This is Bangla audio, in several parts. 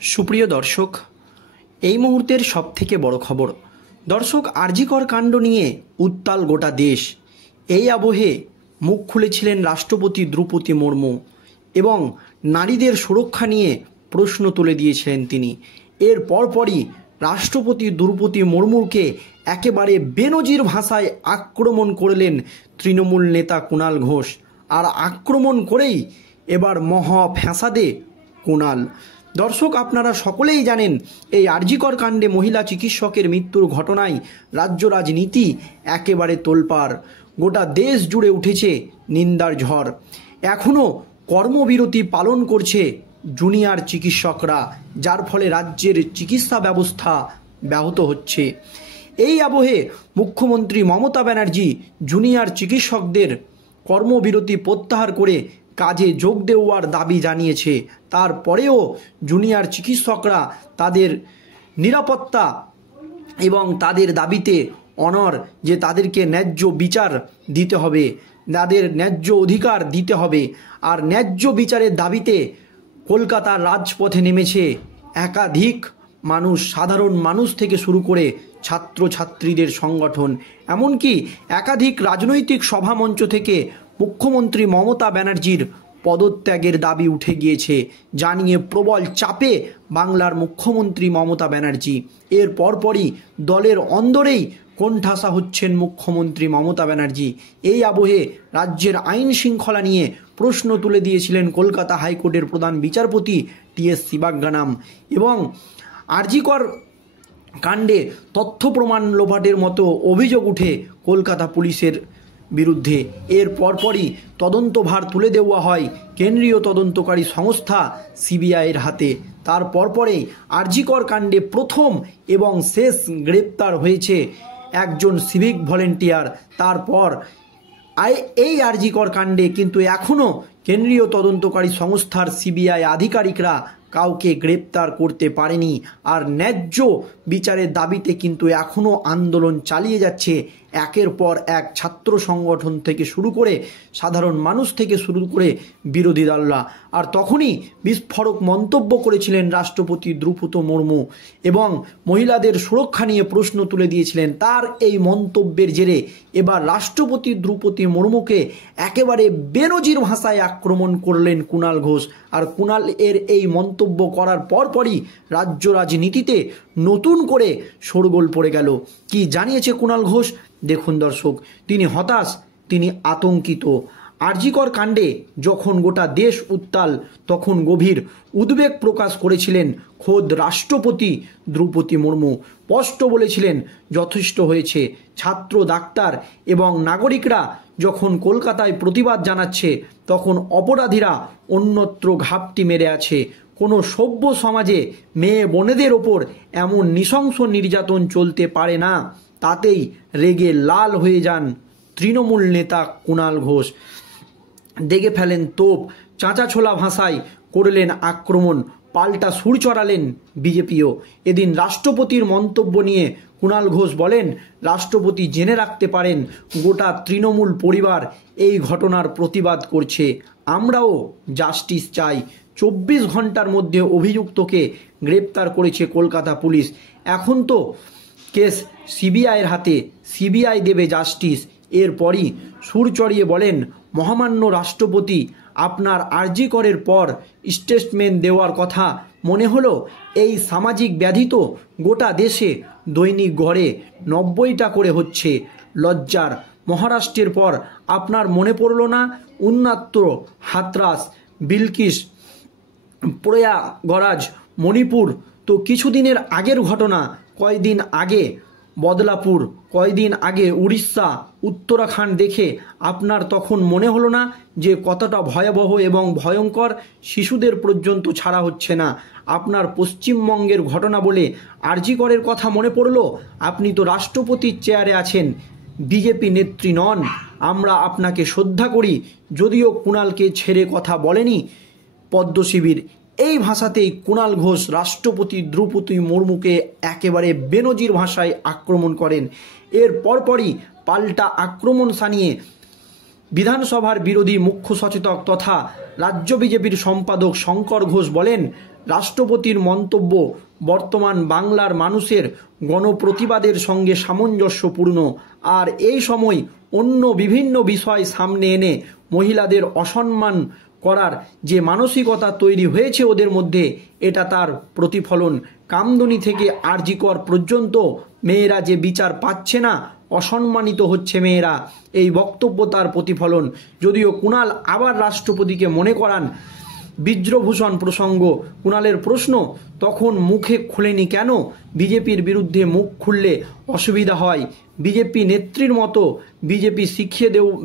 সুপ্রিয় দর্শক, এই মুহূর্তের সবথেকে বড় খবর। দর্শক, আর.জি. কর কাণ্ড নিয়ে উত্তাল গোটা দেশ। এই আবহে মুখ খুলেছিলেন রাষ্ট্রপতি দ্রৌপদী মুর্মু এবং নারীদের সুরক্ষা নিয়ে প্রশ্ন তুলে দিয়েছিলেন তিনি। এর পরপরই রাষ্ট্রপতি দ্রৌপদী মুর্মুকে একেবারে বেনজির ভাষায় আক্রমণ করলেন তৃণমূল নেতা কুণাল ঘোষ। আর আক্রমণ করেই এবার মহা ফ্যাসাদে কুণাল। দর্শক, আপনারা সকলেই জানেন এই আর.জি. কর কাণ্ডে মহিলা চিকিৎসকের মৃত্যুর ঘটনায় রাজ্য রাজনীতি একেবারে তোলপাড়। গোটা দেশ জুড়ে উঠেছে নিন্দার ঝড়। এখনও কর্মবিরতি পালন করছে জুনিয়র চিকিৎসকরা, যার ফলে রাজ্যের চিকিৎসা ব্যবস্থা ব্যাহত হচ্ছে। এই আবহে মুখ্যমন্ত্রী মমতা ব্যানার্জি জুনিয়র চিকিৎসকদের কর্মবিরতি প্রত্যাহার করে কাজে যোগ দেওয়ার দাবি জানিয়েছে। তারপরেও জুনিয়র চিকিৎসকরা তাদের নিরাপত্তা এবং তাদের দাবিতে অনড় যে তাদেরকে ন্যায্য বিচার দিতে হবে, তাদের ন্যায্য অধিকার দিতে হবে। আর ন্যায্য বিচারের দাবিতে কলকাতার রাজপথে নেমেছে একাধিক মানুষ, সাধারণ মানুষ থেকে শুরু করে ছাত্রছাত্রীদের সংগঠন, এমনকি একাধিক রাজনৈতিক সভামঞ্চ থেকে মুখ্যমন্ত্রী মমতা ব্যানার্জির পদত্যাগের দাবি উঠে গিয়েছে, জানিয়ে প্রবল চাপে বাংলার মুখ্যমন্ত্রী মমতা ব্যানার্জি। এর পরপরই দলের অন্দরেই কোণঠাসা হচ্ছেন মুখ্যমন্ত্রী মমতা ব্যানার্জি। এই আবহে রাজ্যের আইন শৃঙ্খলা নিয়ে প্রশ্ন তুলে দিয়েছিলেন কলকাতা হাইকোর্টের প্রধান বিচারপতি টি.এস. শিবাজ্ঞানাম এবং আর.জি. কর কাণ্ডে তথ্য প্রমাণ লোপাটের মতো অভিযোগ উঠে কলকাতা পুলিশের বিরুদ্ধে। এর পরপরই তদন্তভার তুলে দেওয়া হয় কেন্দ্রীয় তদন্তকারী সংস্থা সিবিআইয়ের হাতে। তার পরপরেই আর.জি. কর কাণ্ডে প্রথম এবং শেষ গ্রেপ্তার হয়েছে একজন সিভিক ভলেন্টিয়ার। তারপর এই আর.জি. কর কাণ্ডে কিন্তু এখনও কেন্দ্রীয় তদন্তকারী সংস্থার সিবিআই আধিকারিকরা কাউকে গ্রেপ্তার করতে পারেনি। আর ন্যায্য বিচারের দাবিতে কিন্তু এখনও আন্দোলন চালিয়ে যাচ্ছে একের পর এক ছাত্র সংগঠন থেকে শুরু করে সাধারণ মানুষ থেকে শুরু করে বিরোধী দলরা। আর তখনই বিস্ফোরক মন্তব্য করেছিলেন রাষ্ট্রপতি দ্রৌপদী মুর্মু এবং মহিলাদের সুরক্ষা নিয়ে প্রশ্ন তুলে দিয়েছিলেন। তার এই মন্তব্যের জেরে এবার রাষ্ট্রপতি দ্রৌপদী মুর্মুকে একেবারে বেনজির ভাষায় আক্রমণ করলেন কুণাল ঘোষ। আর কুণাল এর এই মন্তব্য করার পরপরই রাজ্য রাজনীতিতে নতুন করে শোরগোল পড়ে গেল। কি জানিয়েছে কুণাল ঘোষ দেখুন দর্শক। তিনি হতাশ, তিনি আতঙ্কিত। আর.জি. কর কাণ্ডে যখন গোটা দেশ উত্তাল, তখন গভীর উদ্বেগ প্রকাশ করেছিলেন খোদ রাষ্ট্রপতি দ্রৌপদী মুর্মু। স্পষ্ট বলেছিলেন যথেষ্ট হয়েছে। ছাত্র, ডাক্তার এবং নাগরিকরা যখন কলকাতায় প্রতিবাদ জানাচ্ছে, তখন অপরাধীরা অন্যত্র ঘাপটি মেরে আছে। কোনো সভ্য সমাজে মেয়ে বোনেদের ওপর এমন নৃশংস নির্যাতন চলতে পারে না। তাতেই রেগে লাল হয়ে যান তৃণমূল নেতা কুণাল ঘোষ। দেখে ফেলেন তোপ, চাঁচাছোলা ভাষায় করলেন আক্রমণ, পাল্টা সুর চড়ালেন বিজেপিও। এদিন রাষ্ট্রপতির মন্তব্য নিয়ে কুণাল ঘোষ বলেন, রাষ্ট্রপতি জেনে রাখতে পারেন গোটা তৃণমূল পরিবার এই ঘটনার প্রতিবাদ করছে। আমরাও জাস্টিস চাই। 24 ঘন্টার মধ্যে অভিযুক্তকে গ্রেপ্তার করেছে কলকাতা পুলিশ। এখন তো কেস সিবিআইয়ের হাতে, সিবিআই দেবে জাস্টিস। এরপরই সুর চড়িয়ে বলেন, মহামান্য রাষ্ট্রপতি, আপনার আর.জি. করের পর স্টেটমেন্ট দেওয়ার কথা মনে হলো। এই সামাজিক ব্যাধি তো গোটা দেশে দৈনিক গড়ে 90টা করে হচ্ছে। লজ্জার। মহারাষ্ট্রের পর আপনার মনে পড়ল না উন্নাত্ত, হাতরাস, বিলকিস, প্রয়াগরাজ, মণিপুর তো কিছুদিনের আগের ঘটনা। কয়দিন আগে বদলাপুর, কয়দিন আগে উড়িষ্যা, উত্তরাখণ্ড দেখে আপনার তখন মনে হলো না যে কতটা ভয়াবহ এবং ভয়ঙ্কর? শিশুদের পর্যন্ত ছাড়া হচ্ছে না। আপনার পশ্চিমবঙ্গের ঘটনা বলে আর.জি. করের কথা মনে পড়ল? আপনি তো রাষ্ট্রপতির চেয়ারে আছেন, বিজেপি নেত্রী নন। আমরা আপনাকে শ্রদ্ধা করি, যদিও কুণালকে ছেড়ে কথা বলেনি পদ্মশিবির। এই ভাষাতেই কুণাল ঘোষ রাষ্ট্রপতি দ্রৌপদী মুর্মুকে একেবারে বেনজির ভাষায় আক্রমণ করেন। এর পরপরই পাল্টা আক্রমণ শানিয়ে বিধানসভার বিরোধী মুখ্য সচেতক তথা রাজ্য বিজেপির সম্পাদক শঙ্কর ঘোষ বলেন, রাষ্ট্রপতির মন্তব্য বর্তমান বাংলার মানুষের গণপ্রতিবাদের সঙ্গে সামঞ্জস্যপূর্ণ। আর এই সময় অন্য বিভিন্ন বিষয় সামনে এনে মহিলাদের অসম্মান করার যে মানসিকতা তৈরি হয়েছে ওদের মধ্যে, এটা তার প্রতিফলন। কামদুনি থেকে আরজি কর পর্যন্ত মেয়েরা যে বিচার পাচ্ছে না, অসম্মানিত হচ্ছে মেয়েরা, এই বক্তব্য তার প্রতিফলন। যদিও কুণাল আবার রাষ্ট্রপতিকে মনে করান বজ্রভূষণ প্রসঙ্গ। কুণালের প্রশ্ন, তখন মুখে খুলেনি কেন? বিজেপির বিরুদ্ধে মুখ খুললে অসুবিধা হয়। বিজেপি নেত্রীর মতো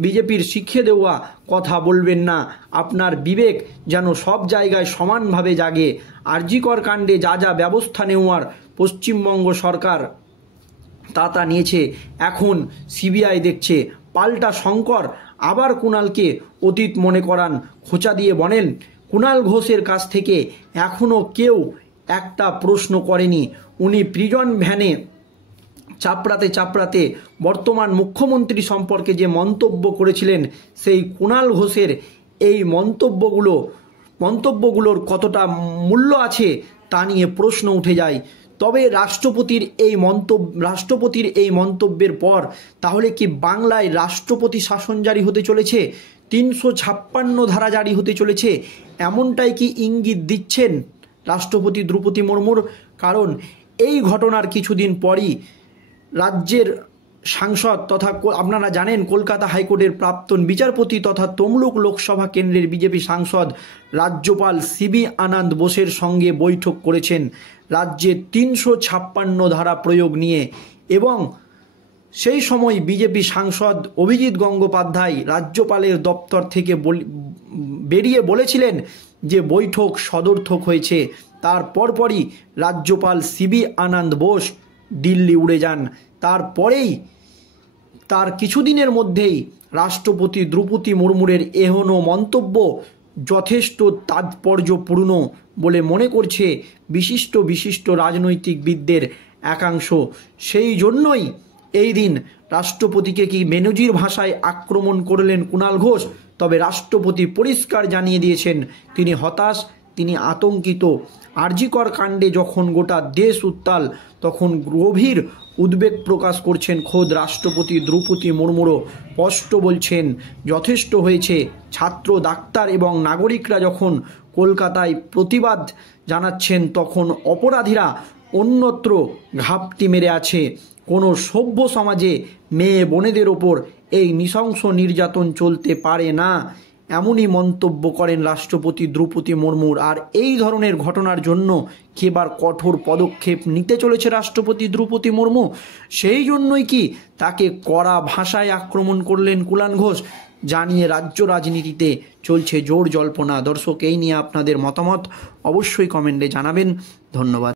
বিজেপির শিখিয়ে দেওয়া কথা বলবেন না। আপনার বিবেক যেন সব জায়গায় সমানভাবে জাগে। আরজি কর কাণ্ডে যা যা ব্যবস্থা নেওয়ার পশ্চিমবঙ্গ সরকার তা নিয়েছে, এখন সিবিআই দেখছে। পাল্টা শঙ্কর আবার কুণালকে অতীত মনে করান, খোঁচা দিয়ে বলেন, কুণাল ঘোষের কাছ থেকে এখনও কেউ একটা প্রশ্ন করেনি। উনি প্রিজন ভ্যানে চাপড়াতে বর্তমান মুখ্যমন্ত্রী সম্পর্কে যে মন্তব্য করেছিলেন, সেই কুণাল ঘোষের এই মন্তব্যগুলোর কতটা মূল্য আছে তা নিয়ে প্রশ্ন উঠে যায়। তবে রাষ্ট্রপতির এই মন্তব্যের পর তাহলে কি বাংলায় রাষ্ট্রপতি শাসন জারি হতে চলেছে? ৩৫৬ ধারা জারি হতে চলেছে, এমনটাই কি ইঙ্গিত দিচ্ছেন রাষ্ট্রপতি দ্রৌপদী মুর্মুর? কারণ এই ঘটনার কিছুদিন পরই রাজ্যের সাংসদ তথা আপনারা জানেন কলকাতা হাইকোর্টের প্রাক্তন বিচারপতি তথা তমলুক লোকসভা কেন্দ্রের বিজেপি সাংসদ রাজ্যপাল সিবি আনন্দ বোসের সঙ্গে বৈঠক করেছেন রাজ্যে ৩৫৬ ধারা প্রয়োগ নিয়ে। এবং সেই সময় বিজেপি সাংসদ অভিজিৎ গঙ্গোপাধ্যায় রাজ্যপালের দপ্তর থেকে বেরিয়ে বলেছিলেন যে বৈঠক সদর্থক হয়েছে। তার পরপরই রাজ্যপাল সিবি আনন্দ বোস দিল্লি উড়ে যান। তারপরেই তার কিছুদিনের মধ্যেই রাষ্ট্রপতি দ্রৌপদী মুর্মুর এহেন মন্তব্য যথেষ্ট তাৎপর্যপূর্ণ বলে মনে করছে বিশিষ্ট রাজনৈতিকবিদদের একাংশ। সেই জন্যই এই দিন রাষ্ট্রপতিকে কি মেনুজির ভাষায় আক্রমণ করলেন কুণাল ঘোষ? তবে রাষ্ট্রপতি পরিষ্কার জানিয়ে দিয়েছেন তিনি হতাশ, তিনি আতঙ্কিত। আরজি কর কাণ্ডে যখন গোটা দেশ উত্তাল, তখন গভীর উদ্বেগ প্রকাশ করছেন খোদ রাষ্ট্রপতি দ্রৌপদী মুর্মুরও। স্পষ্ট বলছেন যথেষ্ট হয়েছে। ছাত্র, ডাক্তার এবং নাগরিকরা যখন কলকাতায় প্রতিবাদ জানাচ্ছেন, তখন অপরাধীরা অন্যত্র ঘাপটি মেরে আছে। কোনো সভ্য সমাজে মেয়ে বোনেদের ওপর এই নৃশংস নির্যাতন চলতে পারে না, এমনই মন্তব্য করেন রাষ্ট্রপতি দ্রৌপদী মুর্মুর। আর এই ধরনের ঘটনার জন্য এবার কঠোর পদক্ষেপ নিতে চলেছে রাষ্ট্রপতি দ্রৌপদী মুর্মু। সেই জন্যই কি তাকে কড়া ভাষায় আক্রমণ করলেন কুণাল ঘোষ? জানিয়ে রাজ্য রাজনীতিতে চলছে জোর জল্পনা। দর্শক, এই নিয়ে আপনাদের মতামত অবশ্যই কমেন্টে জানাবেন। ধন্যবাদ।